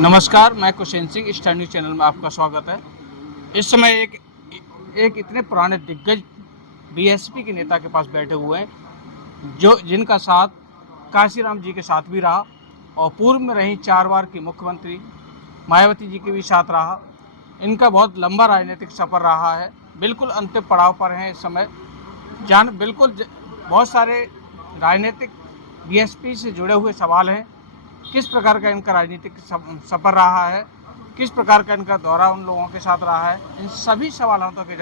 नमस्कार, मैं कुशेन Singh star news channel में आपका स्वागत है। इस समय एक इतने पुराने दिग्गज बीएसपी के नेता के पास बैठे हुए हैं जो जिनका साथ काशीराम जी के साथ भी रहा और पूर्व में रही 4 बार की मुख्यमंत्री मायावती जी के भी साथ रहा। इनका बहुत लंबा राजनीतिक सफ़र रहा है, बिल्कुल अंतिम पड़ाव पर हैं इस समय। बहुत सारे राजनीतिक बीएसपी से जुड़े हुए सवाल हैं। किस प्रकार का इनका राजनीतिक सफ़र रहा है, किस प्रकार का इनका दौरा उन लोगों के साथ रहा है, इन सभी सवालों के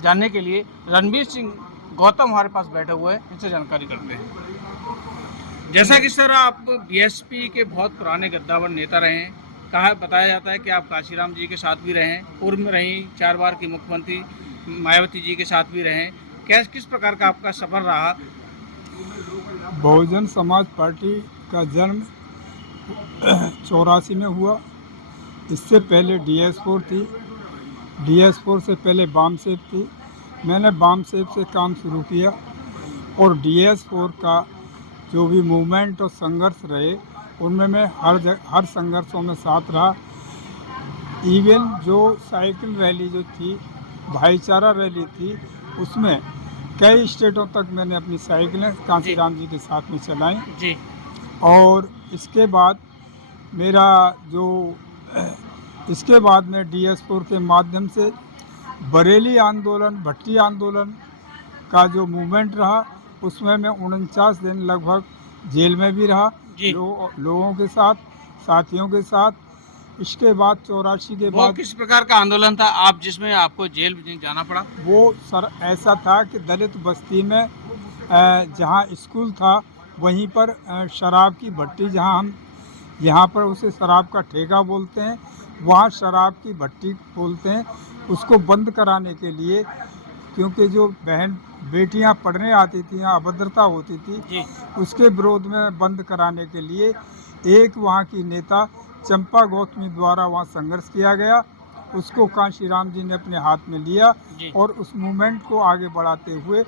जानने के लिए रणबीर सिंह गौतम हमारे पास बैठे हुए हैं, इनसे जानकारी करते हैं। जैसा कि सर आप बीएसपी के बहुत पुराने गद्दावर नेता रहे हैं, बताया जाता है कि आप काशीराम जी के साथ भी रहे हैं, पूर्व में रही 4 बार की मुख्यमंत्री मायावती जी के साथ भी रहे। किस प्रकार का आपका सफ़र रहा? बहुजन समाज पार्टी का जन्म 84 में हुआ। इससे पहले DS4 थी, DS4 से पहले बामसेब थी। मैंने बामसेब से काम शुरू किया और DS4 का जो भी मूवमेंट और संघर्ष रहे उनमें मैं हर संघर्षों में साथ रहा। इवन जो साइकिल रैली जो थी, भाईचारा रैली थी, उसमें कई स्टेटों तक मैंने अपनी साइकिलें काशीराम जी के साथ में चलाई जी। और इसके बाद में DS4 के माध्यम से बरेली आंदोलन, भट्टी आंदोलन का जो मूवमेंट रहा उसमें मैं 49 दिन लगभग जेल में भी रहा लोगों के साथ, साथियों के साथ। इसके बाद 84 के बाद किस प्रकार का आंदोलन था आप जिसमें आपको जेल जाना पड़ा? वो सर ऐसा था कि दलित बस्ती में जहाँ स्कूल था वहीं पर शराब की भट्टी, यहाँ पर उसे शराब का ठेका बोलते हैं, वहाँ शराब की भट्टी बोलते हैं, उसको बंद कराने के लिए, क्योंकि जो बहन बेटियां पढ़ने आती थी, यहाँ अभद्रता होती थी, उसके विरोध में बंद कराने के लिए एक वहाँ की नेता चंपा गौतमी द्वारा वहाँ संघर्ष किया गया। उसको काशीराम जी ने अपने हाथ में लिया और उस मूवमेंट को आगे बढ़ाते हुए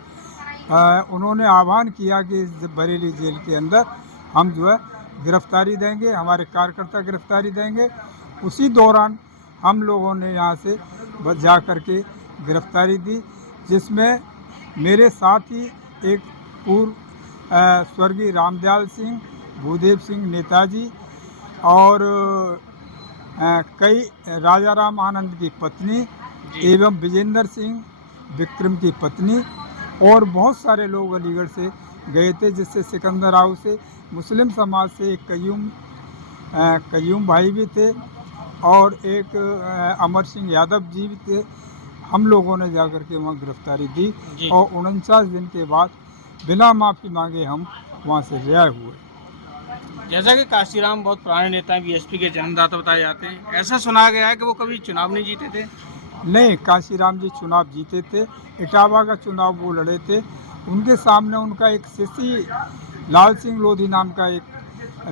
उन्होंने आह्वान किया कि बरेली जेल के अंदर हम जो है गिरफ्तारी देंगे, हमारे कार्यकर्ता गिरफ्तारी देंगे। उसी दौरान हम लोगों ने यहाँ से जा कर के गिरफ्तारी दी, जिसमें मेरे साथ ही एक पूर्व स्वर्गीय रामदयाल सिंह, भूदेव सिंह नेताजी और कई राजा राम आनंद की पत्नी एवं विजेंद्र सिंह विक्रम की पत्नी और बहुत सारे लोग अलीगढ़ से गए थे, जिससे सिकंदर राव से मुस्लिम समाज से एक कयूम भाई भी थे और एक अमर सिंह यादव जी भी थे। हम लोगों ने जाकर के वहाँ गिरफ्तारी दी और 49 दिन के बाद बिना माफ़ी मांगे हम वहाँ से रिहा हुए। जैसा कि काशीराम बहुत पुराने नेता बीएसपी के जन्मदाता बताए जाते हैं, ऐसा सुना गया है कि वो कभी चुनाव नहीं जीते थे? नहीं, काशीराम जी चुनाव जीते थे। इटावा का चुनाव वो लड़े थे, उनके सामने उनका एक शिष्य लाल सिंह लोधी नाम का एक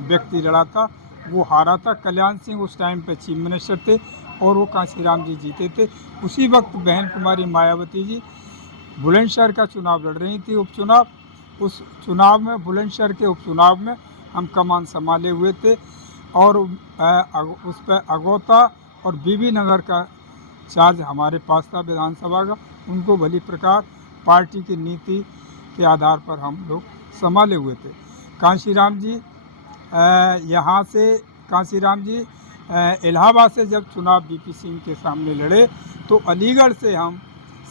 व्यक्ति लड़ा था, वो हारा था। कल्याण सिंह उस टाइम पे चीफ मिनिस्टर थे और वो काशीराम जी जीते थे। उसी वक्त बहन कुमारी मायावती जी बुलंदशहर का चुनाव लड़ रही थी, उपचुनाव। उस चुनाव में, बुलंदशहर के उपचुनाव में हम कमान संभाले हुए थे और उस पर अगौता और बीबी नगर का चार्ज हमारे पास था विधानसभा का। उनको भली प्रकार पार्टी की नीति के आधार पर हम लोग संभाले हुए थे। काशीराम जी इलाहाबाद से जब चुनाव बीपी सिंह के सामने लड़े तो अलीगढ़ से हम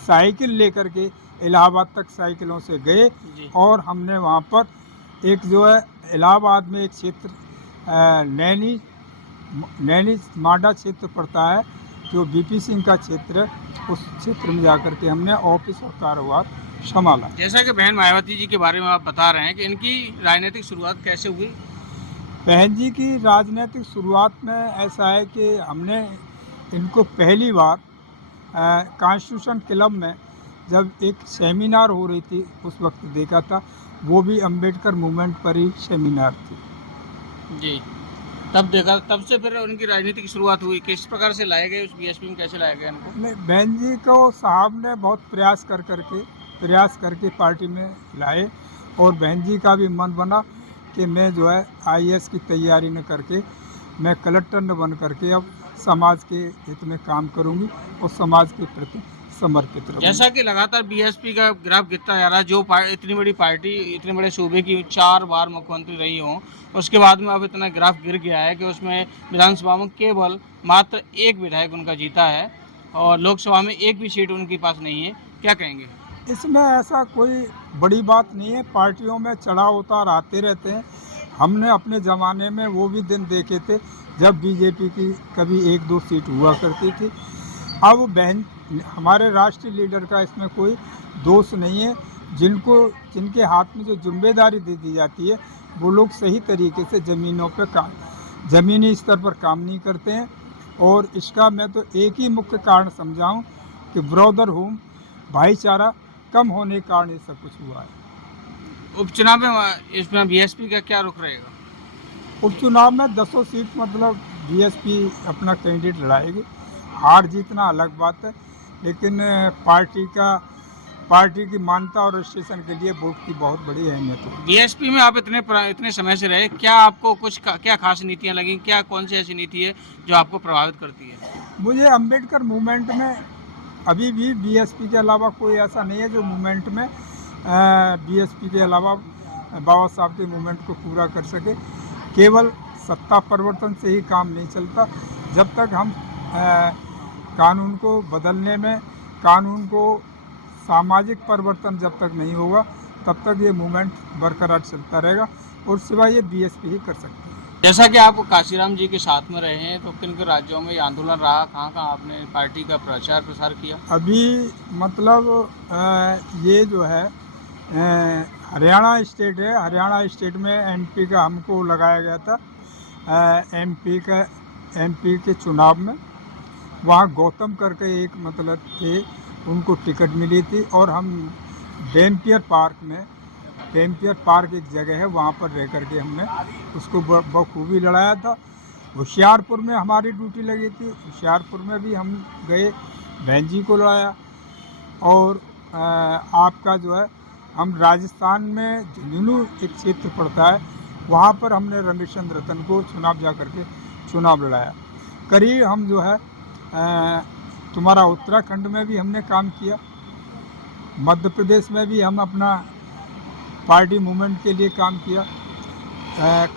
साइकिल लेकर के इलाहाबाद तक साइकिलों से गए और हमने वहाँ पर एक जो है इलाहाबाद में एक क्षेत्र नैनी माडा क्षेत्र पड़ता है जो बीपी सिंह का क्षेत्र, उस क्षेत्र में जाकर के हमने ऑफिस और कारोबार संभाला। जैसा कि बहन मायावती जी के बारे में आप बता रहे हैं कि इनकी राजनीतिक शुरुआत कैसे हुई? बहन जी की राजनीतिक शुरुआत में ऐसा है कि हमने इनको पहली बार कॉन्स्टिट्यूशन क्लब में जब एक सेमिनार हो रही थी उस वक्त देखा था, वो भी अंबेडकर मूवमेंट पर ही सेमिनार थी जी। तब देखा, तब से फिर उनकी राजनीतिक शुरुआत हुई। किस प्रकार से लाए गए उस बीएसपी में, कैसे लाया गया इनको? नहीं, बहन जी को साहब ने बहुत प्रयास करके पार्टी में लाए और बहन जी का भी मन बना कि मैं जो है IAS की तैयारी न करके मैं कलेक्टर न बन करके अब समाज के हित में काम करूंगी और समाज के प्रति समर्पित रहूंगी। जैसा कि लगातार बीएसपी का ग्राफ गिरता जा रहा है, जो इतनी बड़ी पार्टी इतने बड़े सूबे की 4 बार मुख्यमंत्री रही हो, उसके बाद में अब इतना ग्राफ गिर गया है कि उसमें विधानसभा में केवल मात्र एक विधायक उनका जीता है और लोकसभा में एक भी सीट उनके पास नहीं है। क्या कहेंगे? इसमें ऐसा कोई बड़ी बात नहीं है, पार्टियों में चढ़ाव उतार आते रहते हैं। हमने अपने ज़माने में वो भी दिन देखे थे जब बीजेपी की कभी 1-2 सीट हुआ करती थी। अब बहन हमारे राष्ट्रीय लीडर का इसमें कोई दोष नहीं है। जिनके हाथ में जो जिम्मेदारी दे दी जाती है वो लोग सही तरीके से ज़मीनी स्तर पर काम नहीं करते हैं। और इसका मैं तो एक ही मुख्य कारण समझाऊं कि ब्रदरहुड भाईचारा कम होने के कारण ये सब कुछ हुआ है। उपचुनाव में इसमें बीएसपी का क्या रुख रहेगा? उपचुनाव में 10 सीट मतलब बीएसपी अपना कैंडिडेट लड़ाएगी। हार जीतना अलग बात है, लेकिन पार्टी की मान्यता और रजिस्ट्रेशन के लिए वोट की बहुत बड़ी अहमियत है। बीएसपी में आप इतने समय से रहे, क्या आपको क्या खास नीतियां लगी? क्या कौन सी ऐसी नीति है जो आपको प्रभावित करती है? मुझे अम्बेडकर मूवमेंट में अभी भी बीएसपी के अलावा कोई ऐसा नहीं है जो मूवमेंट में बीएसपी के अलावा बाबा साहब के मूवमेंट को पूरा कर सके। केवल सत्ता परिवर्तन से ही काम नहीं चलता। जब तक हम कानून को बदलने में, कानून को सामाजिक परिवर्तन जब तक नहीं होगा तब तक ये मूवमेंट बरकरार चलता रहेगा और सिवाय ये बीएसपी ही कर सकती है। जैसा कि आप काशीराम जी के साथ में रहे हैं, तो किन किन राज्यों में ये आंदोलन रहा? कहाँ कहाँ आपने पार्टी का प्रचार प्रसार किया? अभी मतलब ये जो है हरियाणा स्टेट है। हरियाणा स्टेट में एमपी का हमको लगाया गया था। एमपी के चुनाव में वहाँ गौतम करके एक मतलब थे, उनको टिकट मिली थी और हम डेम्पियर पार्क एक जगह है, वहाँ पर रह करके हमने उसको बखूबी लड़ाया था। होशियारपुर में हमारी ड्यूटी लगी थी, होशियारपुर में भी हम गए, बहन जी को लड़ाया। और आपका जो है हम राजस्थान में झुंझुनू एक क्षेत्र पड़ता है, वहाँ पर हमने रमेश चंद्र रतन को जा करके चुनाव लड़ाया। करीब हम जो है तुम्हारा उत्तराखंड में भी हमने काम किया, मध्य प्रदेश में भी हम अपना पार्टी मूवमेंट के लिए काम किया।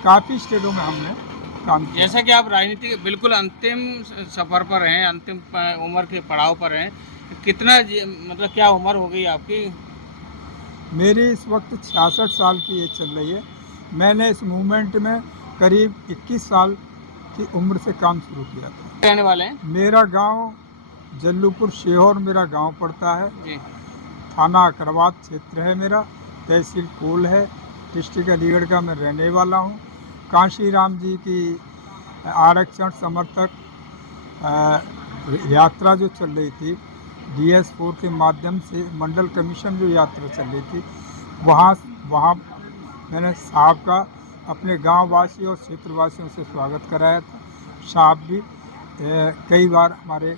काफ़ी स्टेटों में हमने काम किया। जैसा कि आप राजनीति के बिल्कुल अंतिम सफर पर हैं, अंतिम उम्र के पड़ाव पर हैं, कितना मतलब क्या उम्र हो गई आपकी? मेरी इस वक्त 66 साल की एज चल रही है। मैंने इस मूवमेंट में करीब 21 साल की उम्र से काम शुरू किया था। रहने वाले हैं? मेरा गांव जल्लूपुर शेहोर मेरा गांव पड़ता है जी। थाना अकरवात क्षेत्र है मेरा, तहसील कोल है, डिस्ट्रिक्ट अलीगढ़ का मैं रहने वाला हूँ। काशीराम जी की आरक्षण समर्थक यात्रा जो चल रही थी DS4 के माध्यम से, मंडल कमीशन जो यात्रा चल रही थी, वहाँ मैंने साहब का अपने गांव वासियों और क्षेत्रवासियों से स्वागत कराया था। साहब भी कई बार हमारे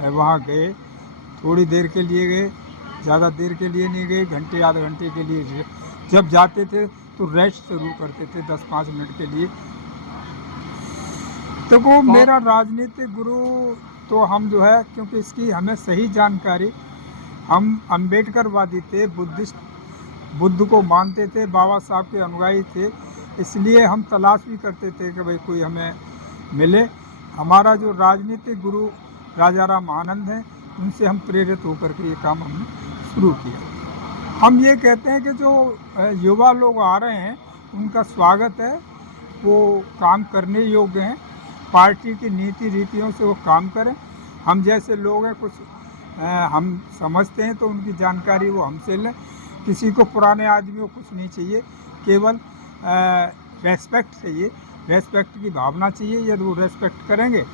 वहाँ गए, थोड़ी देर के लिए गए, ज़्यादा देर के लिए नहीं गए, घंटे आधे घंटे के लिए। जब जाते थे तो रेस्ट जरूर करते थे 10-5 मिनट के लिए। तो वो मेरा राजनीतिक गुरु तो हम जो है, क्योंकि इसकी हमें सही जानकारी, हम अम्बेडकरवादी थे, बुद्ध को मानते थे, बाबा साहब के अनुयायी थे, इसलिए हम तलाश भी करते थे कि भाई कोई हमें मिले। हमारा जो राजनीतिक गुरु राजा राम आनंद हैं, उनसे हम प्रेरित होकर के ये काम हमने शुरू किया। हम ये कहते हैं कि जो युवा लोग आ रहे हैं उनका स्वागत है, वो काम करने योग्य हैं, पार्टी की नीति रीतियों से वो काम करें। हम जैसे लोग हैं, कुछ हम समझते हैं तो उनकी जानकारी वो हमसे लें। किसी को पुराने आदमी को कुछ नहीं चाहिए, केवल रेस्पेक्ट चाहिए, रेस्पेक्ट की भावना चाहिए। यदि वो रेस्पेक्ट करेंगे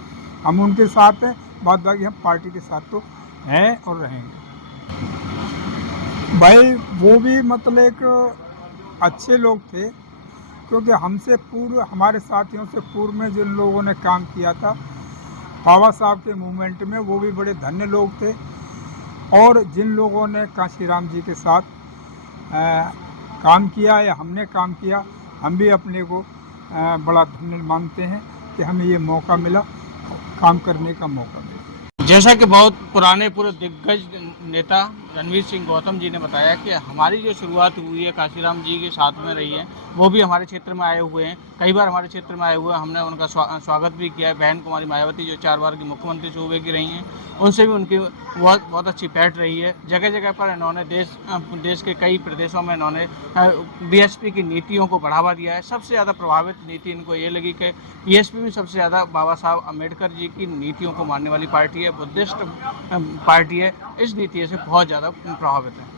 हम उनके साथ हैं, बाद बाकी हम पार्टी के साथ तो हैं और रहेंगे। भाई वो भी मतलब एक अच्छे लोग थे, क्योंकि हमसे पूर्व, हमारे साथियों से पूर्व में जिन लोगों ने काम किया था बाबा साहब के मूवमेंट में, वो भी बड़े धन्य लोग थे। और जिन लोगों ने काशीराम जी के साथ काम किया या हमने काम किया, हम भी अपने को बड़ा धन्य मानते हैं कि हमें ये मौका मिला, काम करने का मौका मिला। जैसा कि बहुत पुराने पूरे दिग्गज नेता रणवीर सिंह गौतम जी ने बताया कि हमारी जो शुरुआत हुई है काशीराम जी के साथ में रही है, वो भी हमारे क्षेत्र में आए हुए हैं, कई बार हमारे क्षेत्र में आए हुए हैं, हमने उनका स्वागत भी किया है। बहन कुमारी मायावती जो 4 बार की मुख्यमंत्री सूबे की रही हैं, उनसे भी उनकी बहुत अच्छी पैठ रही है। जगह जगह पर इन्होंने देश के कई प्रदेशों में इन्होंने बीएसपी की नीतियों को बढ़ावा दिया है। सबसे ज़्यादा प्रभावित नीति इनको ये लगी कि बीएसपी में सबसे ज़्यादा बाबा साहब अम्बेडकर जी की नीतियों को मानने वाली पार्टी है, बुद्धिस्ट पार्टी है, इस नीति से बहुत ज़्यादा प्रभावित है।